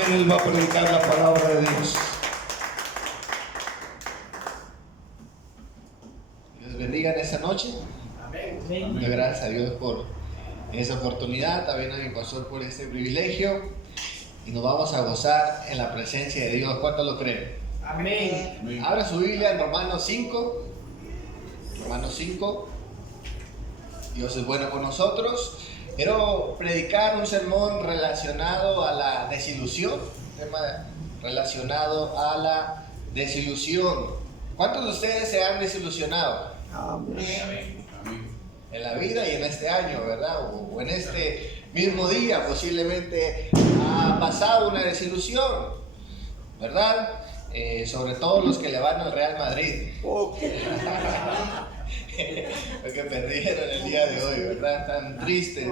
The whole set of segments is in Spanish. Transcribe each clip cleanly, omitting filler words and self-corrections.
amén, él va a predicar la palabra de Dios. Dios bendiga en esta noche. Amén. Doy gracias a Dios por esa oportunidad, también a mi pastor por este privilegio. Y nos vamos a gozar en la presencia de Dios. ¿Cuántos lo creen? Amén. Abra su Biblia en Romanos 5. Romanos 5. Dios es bueno con nosotros. Quiero predicar un sermón relacionado a la desilusión. Un tema relacionado a la desilusión. ¿Cuántos de ustedes se han desilusionado? Amén. En la vida y en este año, ¿verdad? O en este mismo día posiblemente ha pasado una desilusión, ¿verdad? Sobre todo los que le van al Real Madrid. Los que perdieron el día de hoy, ¿verdad? Tan tristes.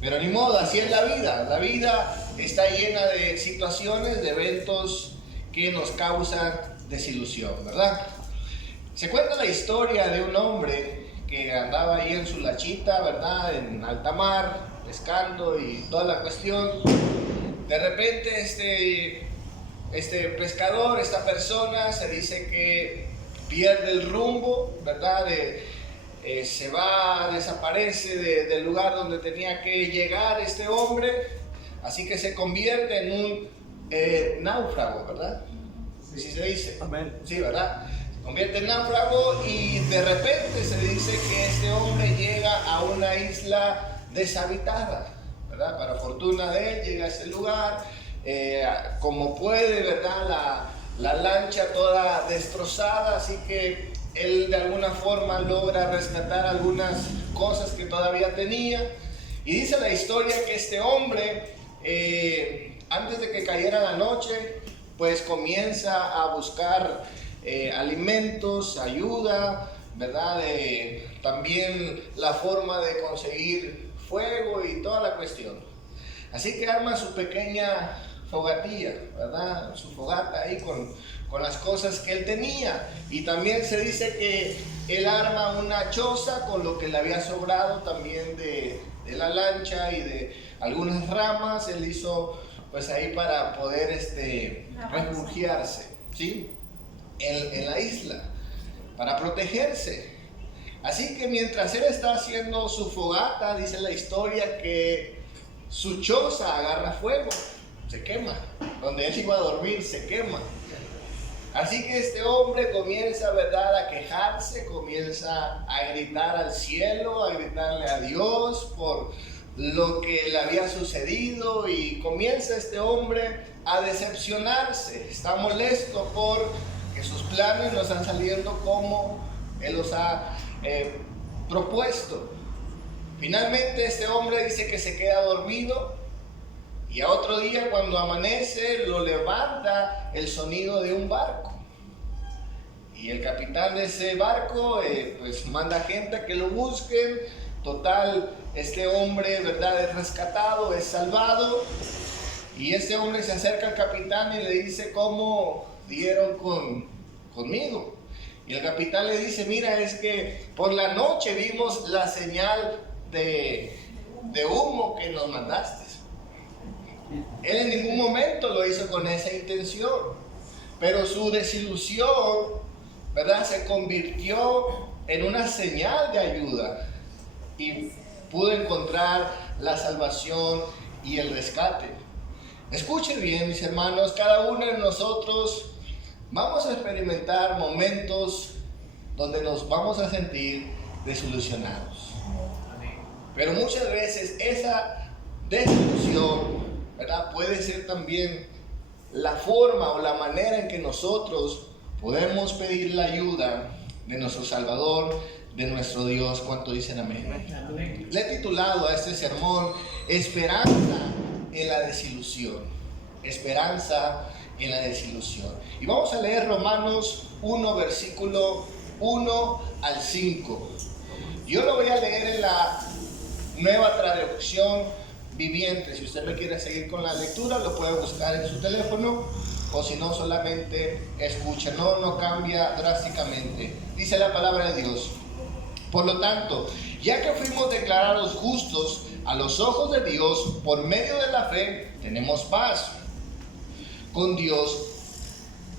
Pero ni modo, así es la vida. La vida está llena de situaciones, de eventos que nos causan desilusión, ¿verdad? Se cuenta la historia de un hombre que andaba ahí en su lanchita, ¿verdad? En alta mar, pescando y toda la cuestión. De repente este pescador, esta persona, se dice que pierde el rumbo, ¿verdad? Se va, desaparece del lugar donde tenía que llegar este hombre, así que se convierte en un náufrago, ¿verdad? ¿Sí se dice? Amén. Sí, ¿verdad? Se convierte en náufrago y de repente se dice que este hombre llega a una isla deshabitada, ¿verdad? Para fortuna de él, llega a ese lugar, como puede, ¿verdad? La lancha toda destrozada, así que él de alguna forma logra rescatar algunas cosas que todavía tenía. Y dice la historia que este hombre, antes de que cayera la noche, pues comienza a buscar alimentos, ayuda, ¿verdad? También la forma de conseguir fuego y toda la cuestión. Así que arma su pequeña fogatilla, ¿verdad? Su fogata ahí con las cosas que él tenía. Y también se dice que él arma una choza con lo que le había sobrado también de la lancha y de algunas ramas. Él hizo pues ahí para poder refugiarse, ¿sí? En la isla, para protegerse. Así que mientras él está haciendo su fogata, dice la historia que su choza agarra fuego, se quema. Donde él iba a dormir se quema. Así que este hombre comienza, ¿verdad?, a quejarse, comienza a gritar al cielo, a gritarle a Dios por lo que le había sucedido, y comienza este hombre a decepcionarse. Está molesto por que sus planes no están saliendo como él los ha propuesto. Finalmente este hombre dice que se queda dormido, y a otro día cuando amanece lo levanta el sonido de un barco. Y el capitán de ese barco pues manda gente a que lo busquen. Total, este hombre, ¿verdad?, es rescatado, es salvado. Y este hombre se acerca al capitán y le dice cómo dieron conmigo. Y el capitán le dice: mira, es que por la noche vimos la señal de humo que nos mandaste. Él en ningún momento lo hizo con esa intención, pero su desilusión, ¿verdad?, se convirtió en una señal de ayuda y pudo encontrar la salvación y el rescate. Escuchen bien, mis hermanos, cada uno de nosotros vamos a experimentar momentos donde nos vamos a sentir desilusionados. Pero muchas veces esa desilusión, ¿verdad?, puede ser también la forma o la manera en que nosotros podemos pedir la ayuda de nuestro Salvador, de nuestro Dios. ¿Cuánto dicen amén? Amén. Le he titulado a este sermón Esperanza en la desilusión. Esperanza en la desilusión. Y vamos a leer Romanos 1, versículo 1 al 5. Yo lo voy a leer en la Nueva Traducción Viviente. Si usted me quiere seguir con la lectura, lo puede buscar en su teléfono, o si no, solamente escucha. No cambia drásticamente. Dice la palabra de Dios: por lo tanto, ya que fuimos declarados justos a los ojos de Dios por medio de la fe, tenemos paz con Dios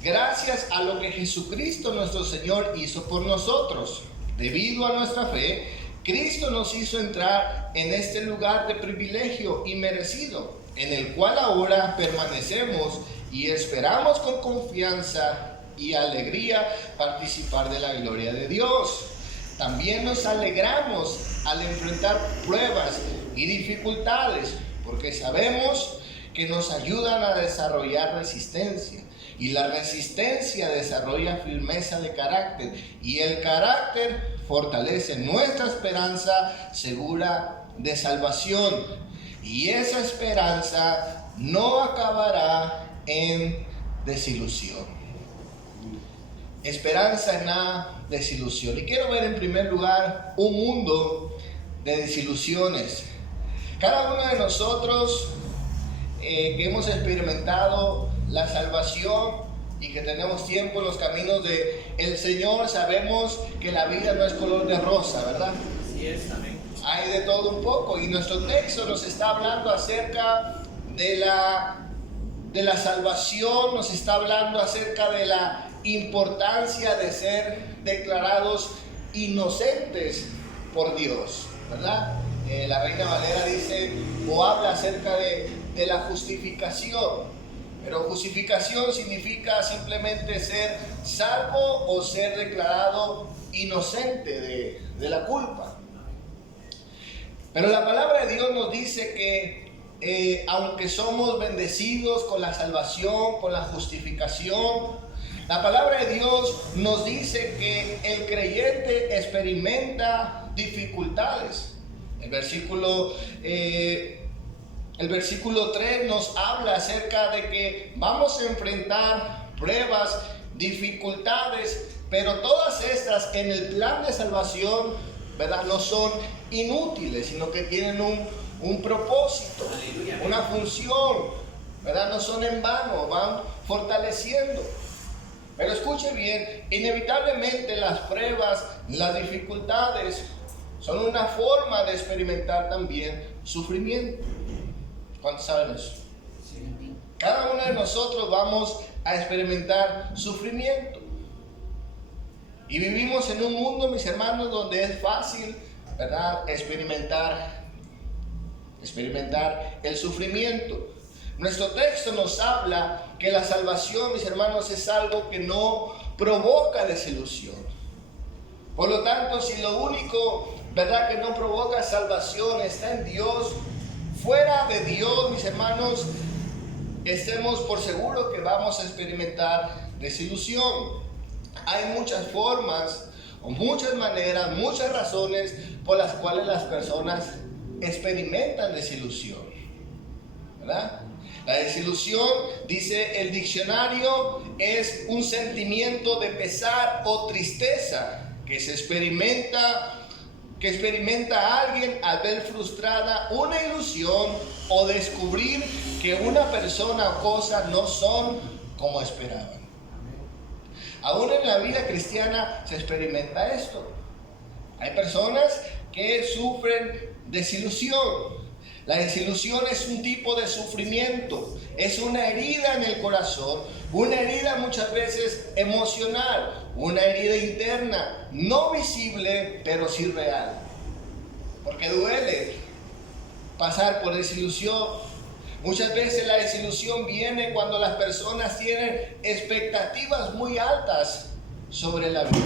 gracias a lo que Jesucristo nuestro Señor hizo por nosotros. Debido a nuestra fe, Cristo nos hizo entrar en este lugar de privilegio inmerecido, en el cual ahora permanecemos y esperamos con confianza y alegría participar de la gloria de Dios. También nos alegramos al enfrentar pruebas y dificultades, porque sabemos que nos ayudan a desarrollar resistencia. Y la resistencia desarrolla firmeza de carácter. Y el carácter fortalece nuestra esperanza segura de salvación. Y esa esperanza no acabará en desilusión. Esperanza en la desilusión. Y quiero ver en primer lugar un mundo de desilusiones. Cada uno de nosotros que hemos experimentado la salvación y que tenemos tiempo en los caminos del Señor, sabemos que la vida no es color de rosa, ¿verdad? Así es, amén. Hay de todo un poco, y nuestro texto nos está hablando acerca de la salvación, nos está hablando acerca de la importancia de ser declarados inocentes por Dios, ¿verdad? La Reina Valera dice o habla acerca de la justificación, pero justificación significa simplemente ser salvo o ser declarado inocente de la culpa. Pero la palabra de Dios nos dice que aunque somos bendecidos con la salvación, con la justificación, la palabra de Dios nos dice que el creyente experimenta dificultades. El versículo 3 nos habla acerca de que vamos a enfrentar pruebas, dificultades, pero todas estas en el plan de salvación, ¿verdad?, no son inútiles, sino que tienen un propósito, una función, ¿verdad? No son en vano, van fortaleciendo. Pero escuche bien, inevitablemente las pruebas, las dificultades son una forma de experimentar también sufrimiento. ¿Cuántos saben eso? Sí. Cada uno de nosotros vamos a experimentar sufrimiento. Y vivimos en un mundo, mis hermanos, donde es fácil, ¿verdad?, experimentar el sufrimiento. Nuestro texto nos habla que la salvación, mis hermanos, es algo que no provoca desilusión. Por lo tanto, si lo único, ¿verdad?, que no provoca salvación está en Dios, fuera de Dios, mis hermanos, estemos por seguro que vamos a experimentar desilusión. Hay muchas formas, o muchas maneras, muchas razones por las cuales las personas experimentan desilusión, ¿verdad? La desilusión, dice el diccionario, es un sentimiento de pesar o tristeza que experimenta alguien al ver frustrada una ilusión o descubrir que una persona o cosa no son como esperaban. Aún en la vida cristiana se experimenta esto. Hay personas que sufren desilusión. La desilusión es un tipo de sufrimiento, es una herida en el corazón, una herida muchas veces emocional, una herida interna, no visible, pero sí real. Porque duele pasar por desilusión. Muchas veces la desilusión viene cuando las personas tienen expectativas muy altas sobre la vida,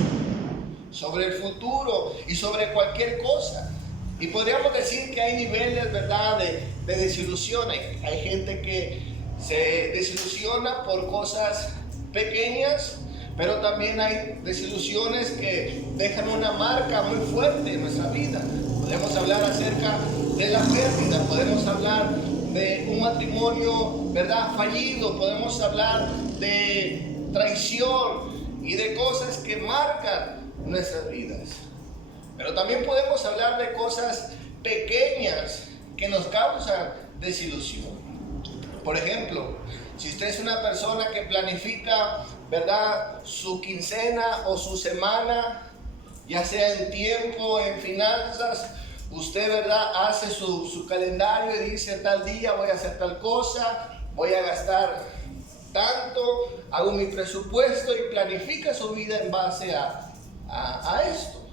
sobre el futuro y sobre cualquier cosa. Y podríamos decir que hay niveles, ¿verdad?, de desilusión. Hay gente que se desilusiona por cosas pequeñas, pero también hay desilusiones que dejan una marca muy fuerte en nuestra vida. Podemos hablar acerca de la pérdida, podemos hablar de un matrimonio, ¿verdad?, fallido, podemos hablar de traición y de cosas que marcan nuestras vidas. Pero también podemos hablar de cosas pequeñas que nos causan desilusión. Por ejemplo, si usted es una persona que planifica, ¿verdad?, su quincena o su semana, ya sea en tiempo, en finanzas, usted, ¿verdad?, hace su calendario y dice tal día voy a hacer tal cosa, voy a gastar tanto, hago mi presupuesto y planifica su vida en base a esto.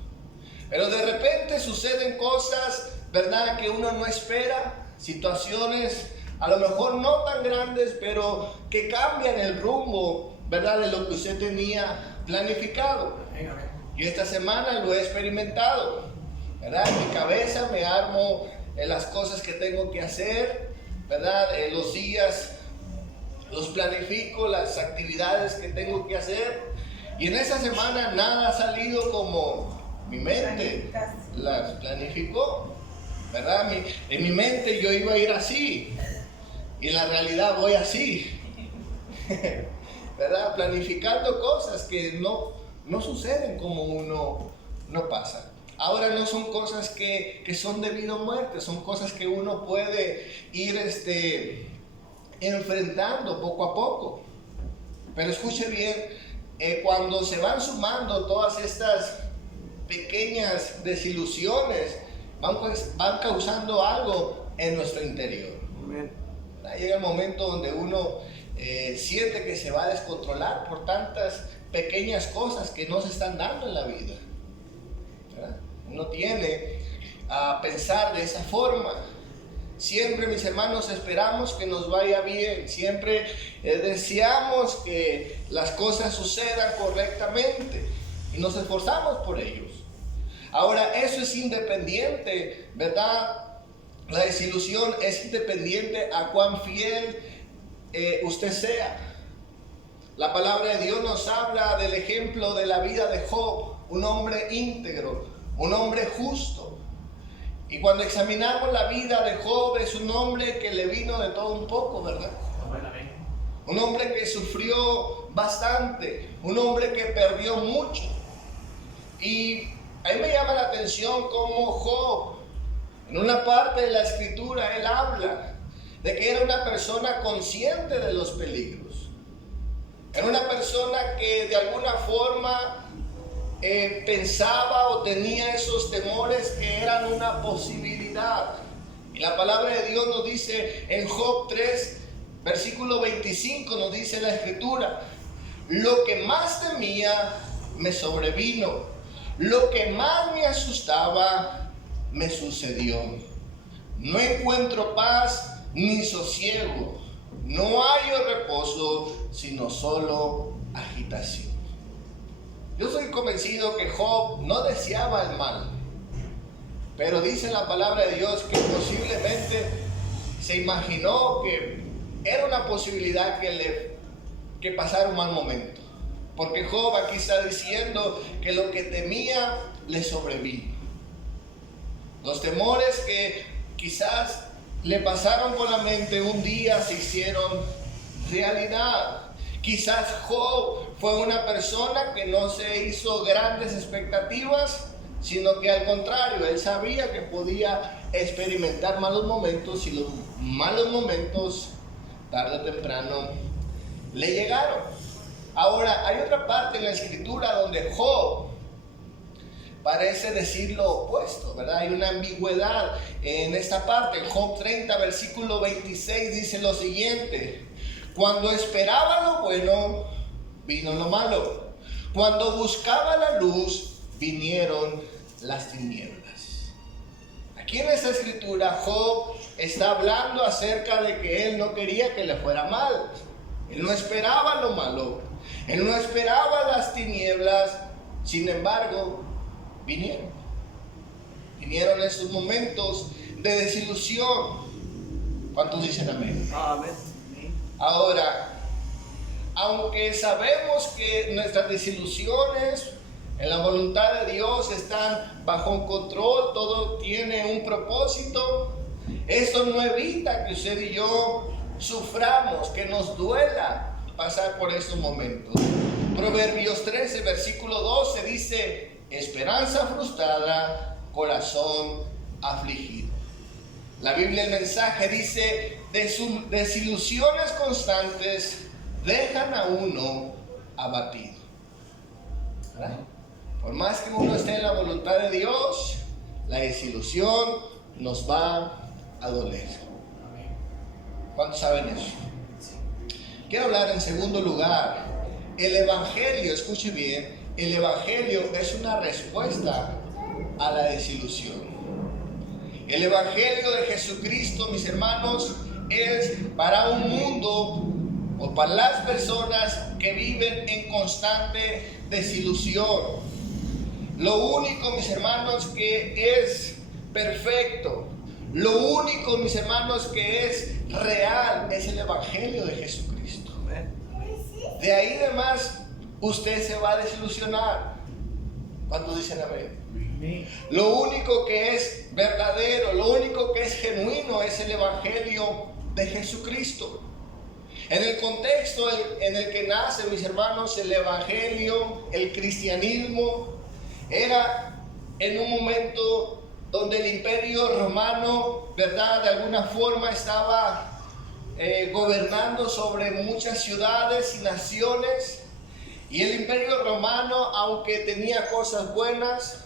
Pero de repente suceden cosas, ¿verdad?, que uno no espera, situaciones a lo mejor no tan grandes, pero que cambian el rumbo, ¿verdad?, de lo que usted tenía planificado. Y esta semana lo he experimentado, ¿verdad? En mi cabeza me armo las cosas que tengo que hacer, ¿verdad? Los días los planifico, las actividades que tengo que hacer, y en esa semana nada ha salido como mi mente las planificó, ¿verdad? En mi mente yo iba a ir así, y en la realidad voy así, ¿verdad? Planificando cosas que no suceden como uno no pasa. Ahora no son cosas que son de vida o muerte, son cosas que uno puede ir enfrentando poco a poco. Pero escuche bien, cuando se van sumando todas estas pequeñas desilusiones, van causando algo en nuestro interior. Llega el momento donde uno siente que se va a descontrolar por tantas pequeñas cosas que no se están dando en la vida, ¿verdad? Uno tiene a pensar de esa forma. Siempre, mis hermanos, esperamos que nos vaya bien. Siempre deseamos que las cosas sucedan correctamente y nos esforzamos por ellos. Ahora, eso es independiente, ¿verdad? La desilusión es independiente a cuán fiel usted sea. La palabra de Dios nos habla del ejemplo de la vida de Job, un hombre íntegro, un hombre justo. Y cuando examinamos la vida de Job, es un hombre que le vino de todo un poco, ¿verdad? Un hombre que sufrió bastante, un hombre que perdió mucho. Y a mí me llama la atención cómo Job, en una parte de la escritura, él habla de que era una persona consciente de los peligros. Era una persona que de alguna forma pensaba o tenía esos temores que eran una posibilidad. Y la palabra de Dios nos dice en Job 3, versículo 25, nos dice la escritura: lo que más temía me sobrevino, lo que más me asustaba me sucedió. No encuentro paz ni sosiego, no hallo reposo, sino solo agitación. Yo soy convencido que Job no deseaba el mal, pero dice la palabra de Dios que posiblemente se imaginó que era una posibilidad que pasara un mal momento. Porque Job aquí está diciendo que lo que temía le sobrevino. Los temores que quizás le pasaron por la mente un día se hicieron realidad. Quizás Job fue una persona que no se hizo grandes expectativas, sino que al contrario, él sabía que podía experimentar malos momentos, y los malos momentos tarde o temprano le llegaron. Ahora, hay otra parte en la escritura donde Job parece decir lo opuesto, ¿verdad? Hay una ambigüedad en esta parte. En Job 30, versículo 26 dice lo siguiente: cuando esperaba lo bueno, vino lo malo. Cuando buscaba la luz, vinieron las tinieblas. Aquí en esta escritura, Job está hablando acerca de que él no quería que le fuera mal. Él no esperaba lo malo. Él no esperaba las tinieblas. Sin embargo, vinieron. Vinieron esos momentos de desilusión. ¿Cuántos dicen amén? Amén. Ahora, aunque sabemos que nuestras desilusiones en la voluntad de Dios están bajo un control, todo tiene un propósito, eso no evita que usted y yo suframos, que nos duela pasar por esos momentos. Proverbios 13, versículo 12 dice: esperanza frustrada, corazón afligido. La Biblia, el mensaje dice: desilusiones constantes dejan a uno abatido. ¿Verdad? Por más que uno esté en la voluntad de Dios, la desilusión nos va a doler. ¿Cuántos saben eso? Quiero hablar en segundo lugar. El Evangelio, escuche bien, el Evangelio es una respuesta a la desilusión. El Evangelio de Jesucristo, mis hermanos, es para un mundo o para las personas que viven en constante desilusión. Lo único, mis hermanos, que es perfecto, lo único, mis hermanos, que es real es el Evangelio de Jesucristo. De ahí además usted se va a desilusionar. ¿Cuántos dicen amén? Lo único que es verdadero, lo único que es genuino es el Evangelio de Jesucristo. En el contexto en el que nace, mis hermanos, el Evangelio, el cristianismo, era en un momento donde el imperio romano, ¿verdad?, de alguna forma estaba gobernando sobre muchas ciudades y naciones. Y el imperio romano, aunque tenía cosas buenas,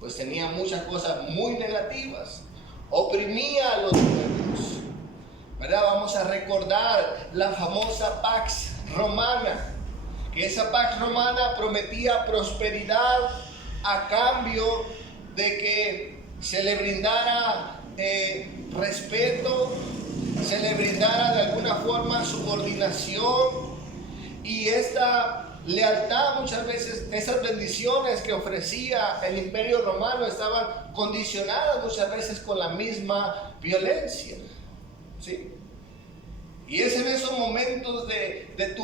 pues tenía muchas cosas muy negativas. Oprimía a los pueblos, ¿verdad? Vamos a recordar la famosa Pax Romana, que esa Pax Romana prometía prosperidad a cambio de que se le brindara respeto, se le brindara de alguna forma subordinación, y esta lealtad, muchas veces esas bendiciones que ofrecía el imperio romano estaban condicionadas muchas veces con la misma violencia, ¿sí? Y es en esos momentos de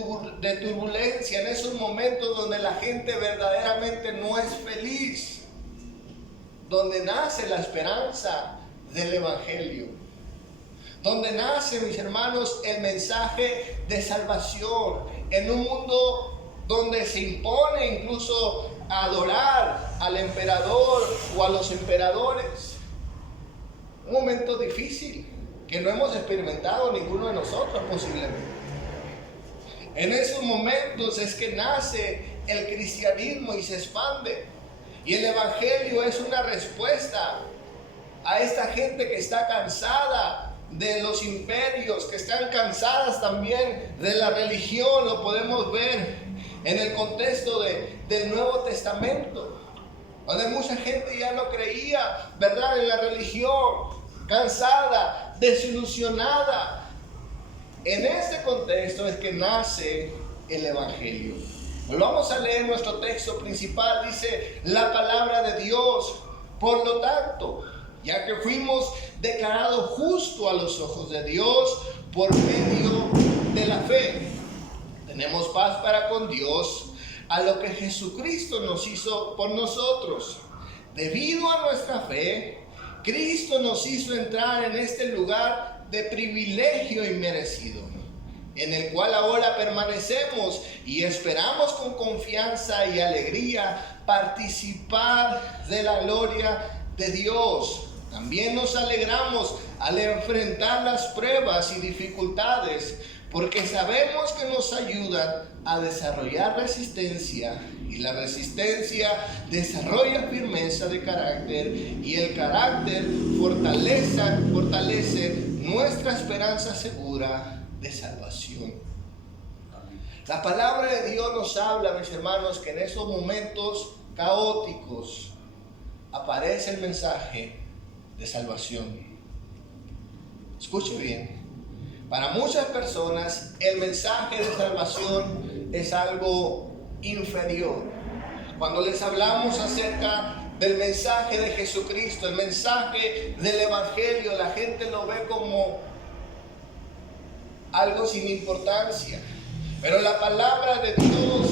turbulencia, en esos momentos donde la gente verdaderamente no es feliz, donde nace la esperanza del Evangelio, donde nace, mis hermanos, el mensaje de salvación, en un mundo donde se impone incluso adorar al emperador o a los emperadores. Un momento difícil que no hemos experimentado ninguno de nosotros posiblemente. En esos momentos es que nace el cristianismo y se expande. Y el Evangelio es una respuesta a esta gente que está cansada de los imperios, que están cansadas también de la religión. Lo podemos ver en el contexto del Nuevo Testamento, donde mucha gente ya no creía, ¿verdad?, en la religión, cansada, desilusionada. En este contexto es que nace el Evangelio. Volvamos a leer nuestro texto principal. Dice la palabra de Dios: por lo tanto, ya que fuimos declarados justos a los ojos de Dios por medio de la fe, tenemos paz para con Dios, a lo que Jesucristo nos hizo por nosotros. Debido a nuestra fe, Cristo nos hizo entrar en este lugar de privilegio inmerecido, en el cual ahora permanecemos y esperamos con confianza y alegría participar de la gloria de Dios. También nos alegramos al enfrentar las pruebas y dificultades, porque sabemos que nos ayudan a desarrollar resistencia, y la resistencia desarrolla firmeza de carácter, y el carácter fortalece nuestra esperanza segura de salvación. La palabra de Dios nos habla, mis hermanos, que en esos momentos caóticos aparece el mensaje de salvación. Escuche bien. Para muchas personas el mensaje de salvación es algo inferior. Cuando les hablamos acerca del mensaje de Jesucristo, el mensaje del Evangelio, la gente lo ve como algo sin importancia. Pero la palabra de Dios,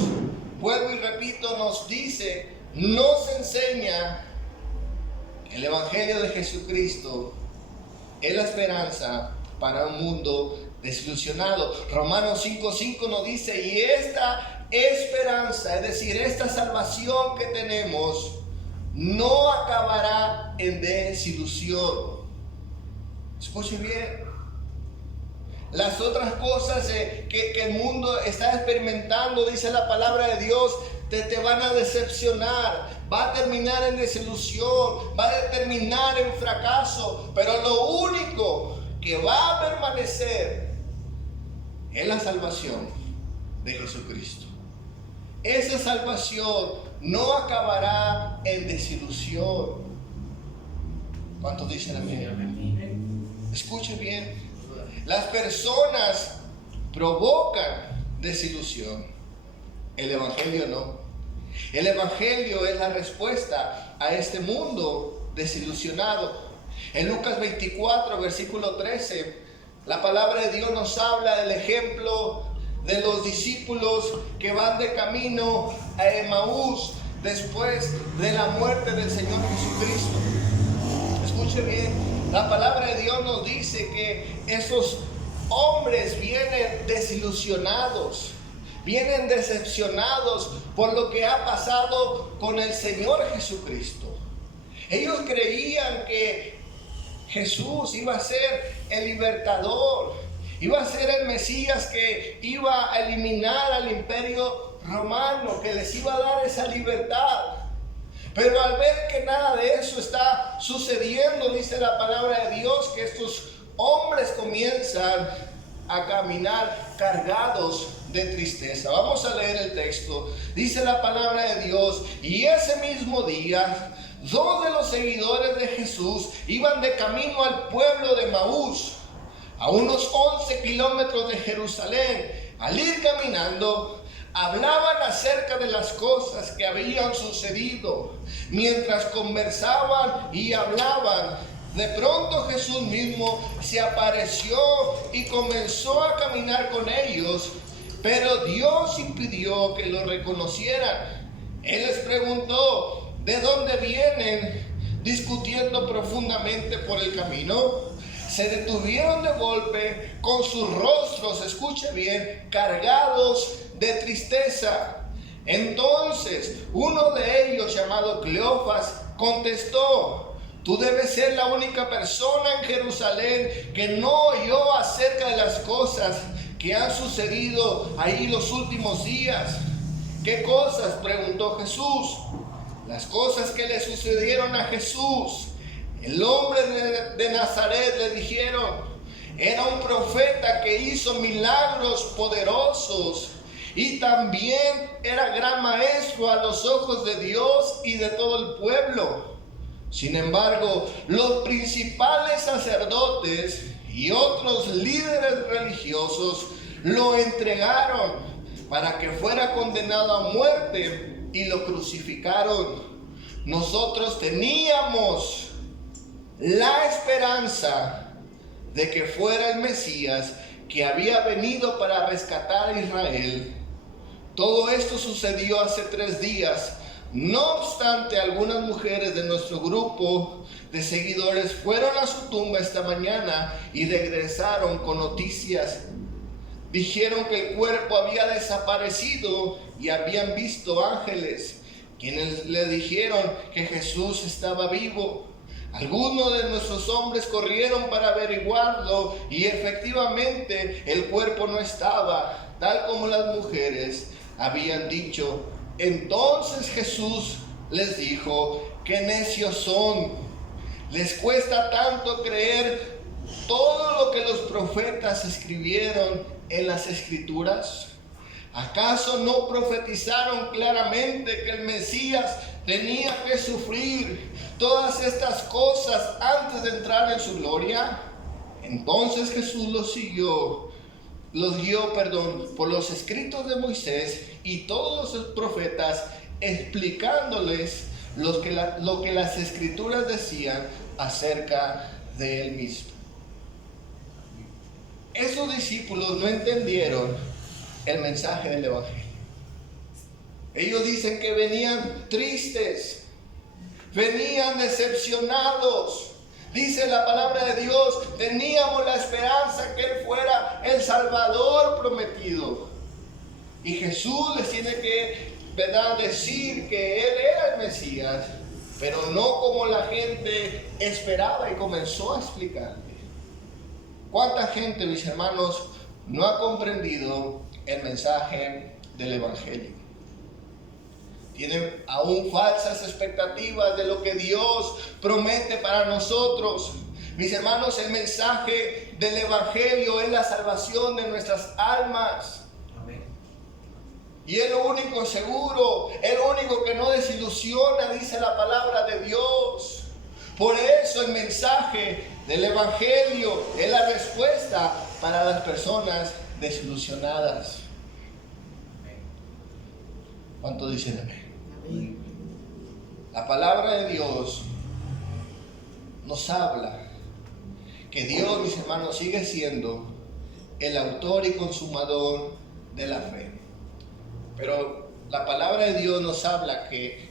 vuelvo y repito, nos dice, nos enseña que el Evangelio de Jesucristo es la esperanza para un mundo desilusionado. Romanos 5:5 nos dice, y esta esperanza, es decir, esta salvación que tenemos, no acabará en desilusión. Escuche bien. Las otras cosas que el mundo está experimentando, dice la palabra de Dios, te van a decepcionar, va a terminar en desilusión, va a terminar en fracaso, pero lo único que va a permanecer es la salvación de Jesucristo. Esa salvación no acabará en desilusión. ¿Cuántos dicen amén? Escuche bien. Las personas provocan desilusión. El Evangelio no. El Evangelio es la respuesta a este mundo desilusionado. En Lucas 24, versículo 13, la palabra de Dios nos habla del ejemplo de los discípulos que van de camino a Emaús después de la muerte del Señor Jesucristo. Escuche bien, la palabra de Dios nos dice que esos hombres vienen desilusionados, vienen decepcionados por lo que ha pasado con el Señor Jesucristo. Ellos creían que Jesús iba a ser el libertador, iba a ser el Mesías que iba a eliminar al imperio romano, que les iba a dar esa libertad. Pero al ver que nada de eso está sucediendo, dice la palabra de Dios, que estos hombres comienzan a caminar cargados de tristeza. Vamos a leer el texto. Dice la palabra de Dios: y ese mismo día, 2 de los seguidores de Jesús iban de camino al pueblo de Emaús, a unos 11 kilómetros de Jerusalén. Al ir caminando, hablaban acerca de las cosas que habían sucedido. Mientras conversaban y hablaban, de pronto Jesús mismo se apareció y comenzó a caminar con ellos, pero Dios impidió que lo reconocieran. Él les preguntó: ¿de dónde vienen? Discutiendo profundamente por el camino. Se detuvieron de golpe con sus rostros, escuche bien, cargados de tristeza. Entonces uno de ellos, llamado Cleofas, contestó: tú debes ser la única persona en Jerusalén que no oyó acerca de las cosas que han sucedido ahí los últimos días. ¿Qué cosas?, preguntó Jesús. Las cosas que le sucedieron a Jesús. El hombre de Nazaret, le dijeron, era un profeta que hizo milagros poderosos y también era gran maestro a los ojos de Dios y de todo el pueblo. Sin embargo, los principales sacerdotes y otros líderes religiosos lo entregaron para que fuera condenado a muerte y lo crucificaron. Nosotros teníamos la esperanza de que fuera el Mesías que había venido para rescatar a Israel. Todo esto sucedió hace 3 días. No obstante, algunas mujeres de nuestro grupo de seguidores fueron a su tumba esta mañana y regresaron con noticias. Dijeron que el cuerpo había desaparecido y habían visto ángeles, quienes le dijeron que Jesús estaba vivo. Algunos de nuestros hombres corrieron para averiguarlo y efectivamente el cuerpo no estaba, tal como las mujeres habían dicho. Entonces Jesús les dijo: qué necios son, les cuesta tanto creer todo lo que los profetas escribieron en las Escrituras. ¿Acaso no profetizaron claramente que el Mesías tenía que sufrir todas estas cosas antes de entrar en su gloria? Entonces Jesús los guió por los escritos de Moisés y todos los profetas, explicándoles lo que las Escrituras decían acerca de él mismo. Esos discípulos no entendieron el mensaje del Evangelio. Ellos dicen que venían tristes, venían decepcionados. Dice la palabra de Dios: teníamos la esperanza que Él fuera el Salvador prometido. Y Jesús les tiene que, decir que Él era el Mesías, pero no como la gente esperaba, y comenzó a explicarle. ¿Cuánta gente, mis hermanos, no ha comprendido el mensaje del Evangelio? Tienen aún falsas expectativas de lo que Dios promete para nosotros. Mis hermanos, el mensaje del Evangelio es la salvación de nuestras almas. Amén. Y es lo único seguro, es lo único que no desilusiona, dice la palabra de Dios. Por eso el mensaje del Evangelio es la respuesta para las personas desilusionadas. ¿Cuánto dicen amén? Amén. La palabra de Dios nos habla que Dios, mis hermanos, sigue siendo el autor y consumador de la fe. Pero la palabra de Dios nos habla que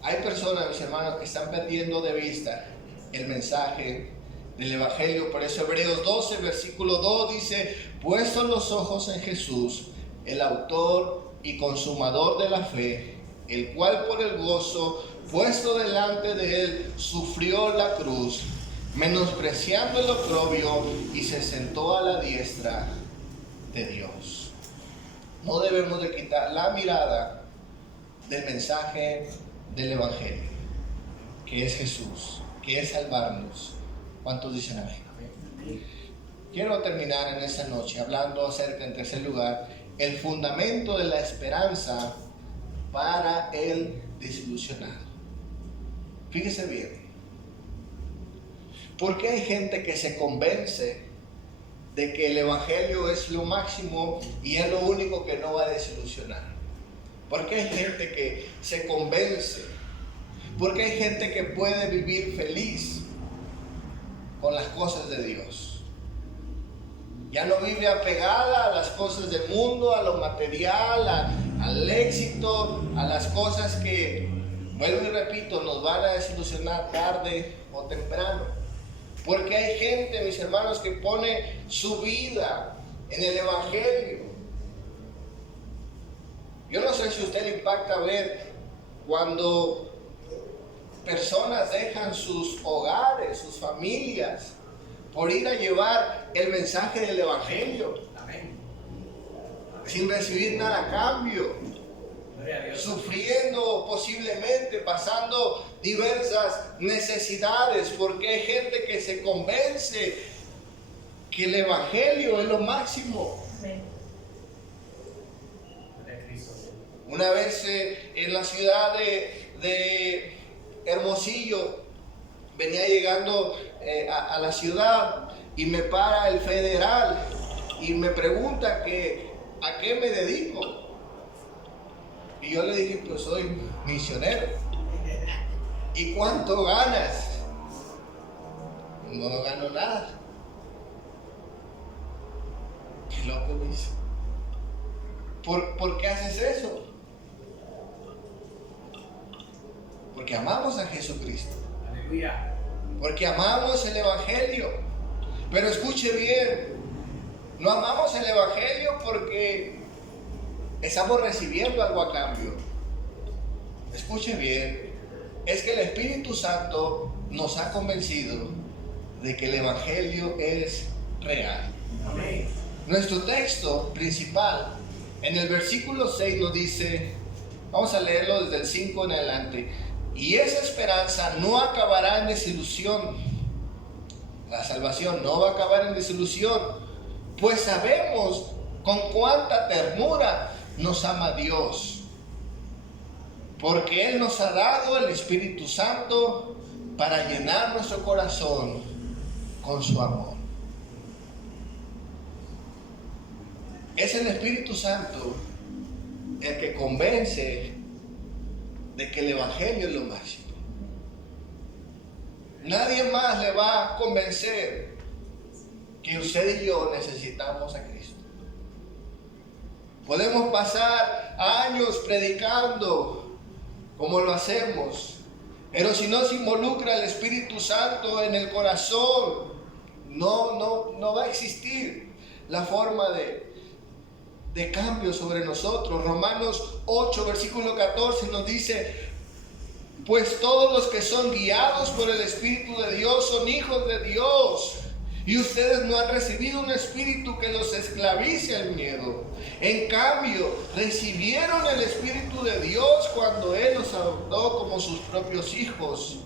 hay personas, mis hermanos, que están perdiendo de vista el mensaje del Evangelio. Por eso Hebreos 12, versículo 2 dice: puestos los ojos en Jesús, el autor y consumador de la fe, el cual por el gozo puesto delante de él sufrió la cruz, menospreciando el oprobio, y se sentó a la diestra de Dios. No debemos de quitar la mirada del mensaje del Evangelio, que es Jesús, que es salvarnos. ¿Cuántos dicen amén? Amén. Quiero terminar en esta noche hablando acerca, en tercer lugar, el fundamento de la esperanza para el desilusionado. Fíjese bien, porque hay gente que se convence de que el Evangelio es lo máximo y es lo único que no va a desilusionar. Porque hay gente que se convence, porque hay gente que puede vivir feliz con las cosas de Dios. Ya no vive apegada a las cosas del mundo, a lo material, al éxito, a las cosas que, vuelvo y repito, nos van a desilusionar tarde o temprano. Porque hay gente, mis hermanos, que pone su vida en el Evangelio. Yo no sé si a usted le impacta ver cuando personas dejan sus hogares, sus familias, por ir a llevar el mensaje del Evangelio. Amén. Sin recibir nada a cambio, Gloria a Dios. sufriendo posiblemente, pasando diversas necesidades, porque hay gente que se convence que el Evangelio es lo máximo. Amén. Gloria a Cristo. Una vez en la ciudad de Hermosillo, venía llegando a la ciudad y me para el federal y me pregunta que a qué me dedico. Y yo le dije, pues soy misionero. ¿Y cuánto ganas? No gano nada. Qué loco me dice. ¿Por qué haces eso? Porque amamos a Jesucristo. Aleluya. Porque amamos el Evangelio. Pero escuche bien, no amamos el Evangelio porque estamos recibiendo algo a cambio. Escuche bien, es que el Espíritu Santo nos ha convencido de que el Evangelio es real. Amén. Nuestro texto principal, en el versículo 6 nos dice, vamos a leerlo desde el 5 en adelante: y esa esperanza no acabará en desilusión. La salvación no va a acabar en desilusión, pues sabemos con cuánta ternura nos ama Dios, porque Él nos ha dado el Espíritu Santo para llenar nuestro corazón con su amor. Es el Espíritu Santo el que convence de que el Evangelio es lo máximo. Nadie más le va a convencer que usted y yo necesitamos a Cristo. Podemos pasar años predicando como lo hacemos, pero si no se involucra el Espíritu Santo en el corazón, no va a existir la forma de cambio sobre nosotros. Romanos 8, versículo 14 nos dice: pues todos los que son guiados por el Espíritu de Dios son hijos de Dios. Y ustedes no han recibido un espíritu que los esclavice al miedo. En cambio, recibieron el Espíritu de Dios cuando Él los adoptó como sus propios hijos.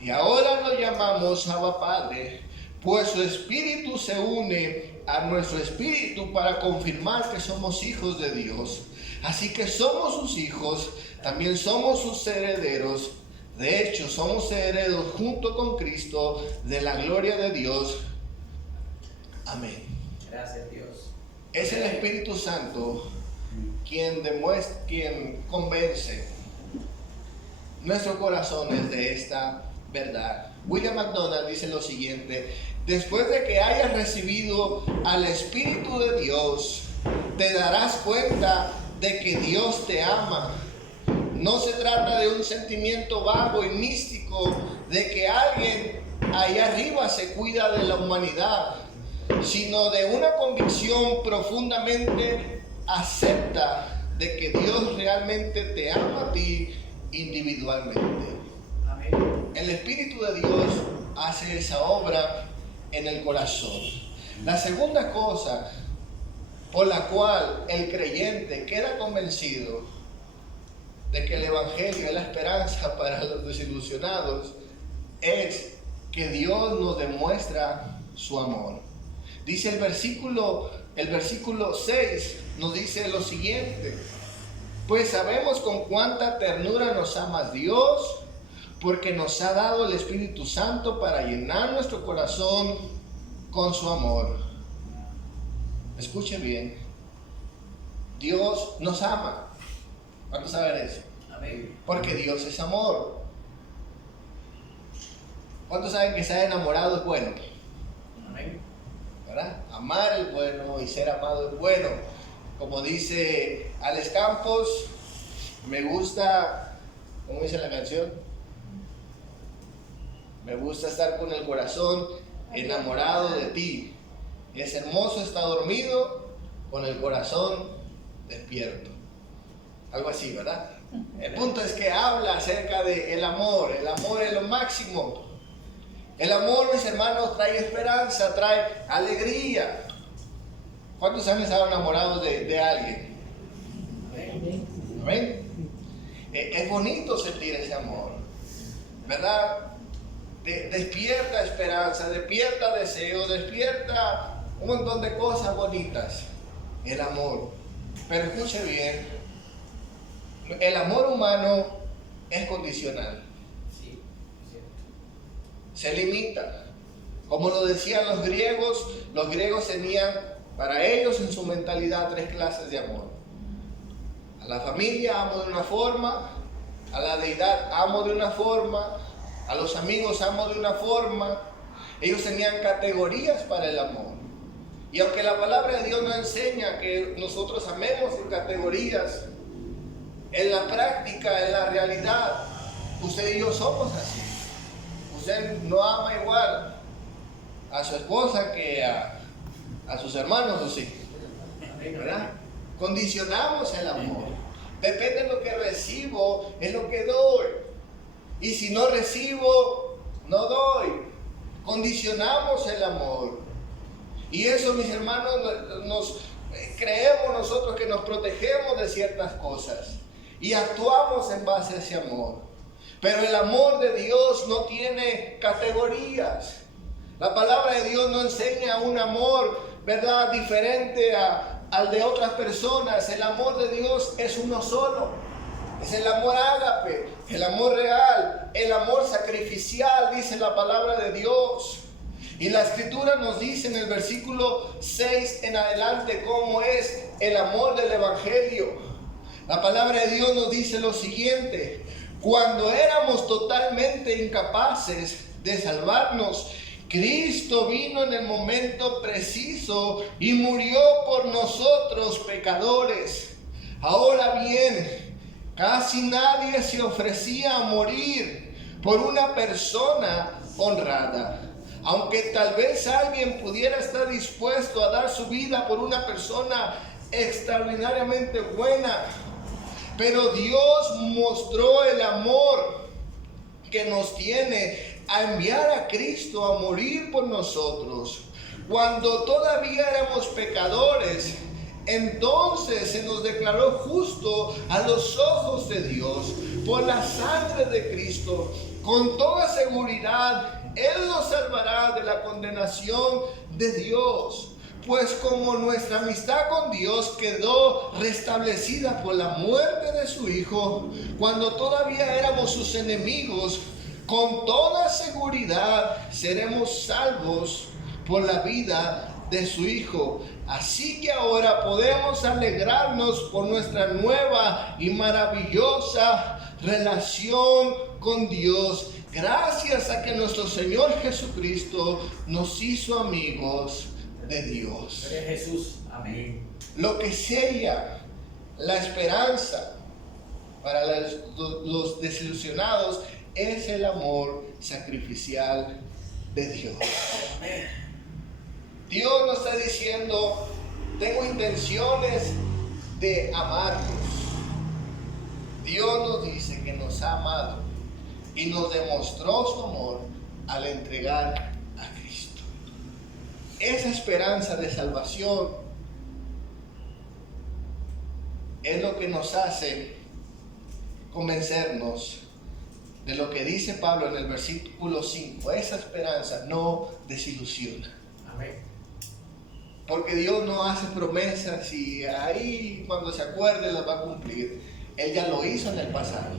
Y ahora lo llamamos Abba Padre, pues su espíritu se une a nuestro espíritu para confirmar que somos hijos de Dios. Así que somos sus hijos, también somos sus herederos. De hecho, somos herederos junto con Cristo de la gloria de Dios. Amén. Gracias, Dios. Es el Espíritu Santo quien demuestra, quien convence nuestros corazones de esta verdad. William MacDonald dice lo siguiente: después de que hayas recibido al Espíritu de Dios, te darás cuenta de que Dios te ama. No se trata de un sentimiento vago y místico de que alguien allá arriba se cuida de la humanidad, sino de una convicción profundamente acepta de que Dios realmente te ama a ti individualmente. Amén. El Espíritu de Dios hace esa obra en el corazón. La segunda cosa por la cual el creyente queda convencido de que el Evangelio es la esperanza para los desilusionados es que Dios nos demuestra su amor. Dice el versículo 6, nos dice lo siguiente: pues sabemos con cuánta ternura nos ama Dios, porque nos ha dado el Espíritu Santo para llenar nuestro corazón con su amor. Escuche bien, Dios nos ama. ¿Cuántos saben eso? Amén. Porque Dios es amor. ¿Cuántos saben que ser enamorado es bueno? Amén. ¿Verdad? Amar es bueno y ser amado es bueno. Como dice Alex Campos, me gusta, ¿cómo dice la canción? Me gusta estar con el corazón enamorado de ti. Es hermoso estar dormido con el corazón despierto. Algo así, ¿verdad? El punto es que habla acerca del amor. El amor es lo máximo. El amor, mis hermanos, trae esperanza, trae alegría. ¿Cuántos han estado enamorados de alguien? Amén. ¿Amén? Es bonito sentir ese amor, ¿verdad? Despierta esperanza, despierta deseo, despierta un montón de cosas bonitas. El amor. Pero escuche bien, el amor humano es condicional. Sí, es cierto. Se limita. Como lo decían los griegos tenían para ellos en su mentalidad 3 clases de amor. A la familia amo de una forma, a la deidad amo de una forma, a los amigos amo de una forma. Ellos tenían categorías para el amor. Y aunque la palabra de Dios no enseña que nosotros amemos en categorías, en la práctica, en la realidad, usted y yo somos así. Usted no ama igual a su esposa que a sus hermanos, ¿o sí? ¿Verdad? Condicionamos el amor. Depende de lo que recibo, es lo que doy. Y si no recibo, no doy. Condicionamos el amor. Y eso, mis hermanos, creemos nosotros que nos protegemos de ciertas cosas. Y actuamos en base a ese amor. Pero el amor de Dios no tiene categorías. La palabra de Dios no enseña un amor, ¿verdad?, diferente al de otras personas. El amor de Dios es uno solo. Es el amor ágape, el amor real, el amor sacrificial, dice la palabra de Dios. Y la Escritura nos dice en el versículo 6 en adelante cómo es el amor del Evangelio. La palabra de Dios nos dice lo siguiente: cuando éramos totalmente incapaces de salvarnos, Cristo vino en el momento preciso y murió por nosotros pecadores. Ahora bien, casi nadie se ofrecía a morir por una persona honrada. Aunque tal vez alguien pudiera estar dispuesto a dar su vida por una persona extraordinariamente buena, pero Dios mostró el amor que nos tiene a enviar a Cristo a morir por nosotros. Cuando todavía éramos pecadores, entonces se nos declaró justo a los ojos de Dios por la sangre de Cristo. con toda seguridad Él nos salvará de la condenación de Dios. Pues como nuestra amistad con Dios quedó restablecida por la muerte de su Hijo, cuando todavía éramos sus enemigos, con toda seguridad seremos salvos por la vida de su Hijo. Así que ahora podemos alegrarnos por nuestra nueva y maravillosa relación con Dios, gracias a que nuestro Señor Jesucristo nos hizo amigos de Dios. Gloria a Jesús. Amén. Lo que sella la esperanza para los desilusionados es el amor sacrificial de Dios. Dios nos está diciendo: tengo intenciones de amarnos. Dios nos dice que nos ha amado y nos demostró su amor al entregar a Cristo. Esa esperanza de salvación es lo que nos hace convencernos de lo que dice Pablo en el versículo 5. Esa esperanza no desilusiona. Amén. Porque Dios no hace promesas y ahí cuando se acuerde las va a cumplir. Él ya lo hizo en el pasado.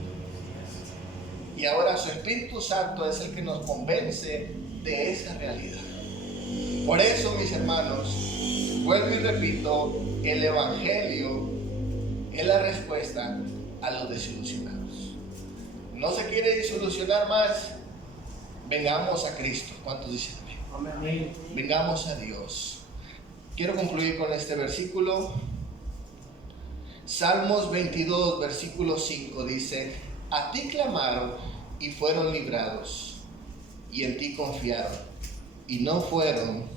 Y ahora su Espíritu Santo es el que nos convence de esa realidad. Por eso, mis hermanos, vuelvo y repito, el Evangelio es la respuesta a los desilusionados. ¿No se quiere desilusionar más? Vengamos a Cristo. ¿Cuántos dicen amén? Amén. Vengamos a Dios. Quiero concluir con este versículo. Salmos 22, versículo 5 dice: a ti clamaron y fueron librados, y en ti confiaron y no fueron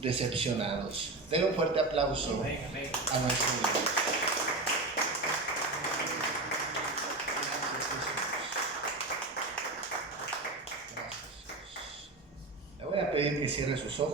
decepcionados. Den un fuerte aplauso Amén. Amén. a nuestro Dios. Gracias, Jesús. Le voy a pedir que cierre sus ojos.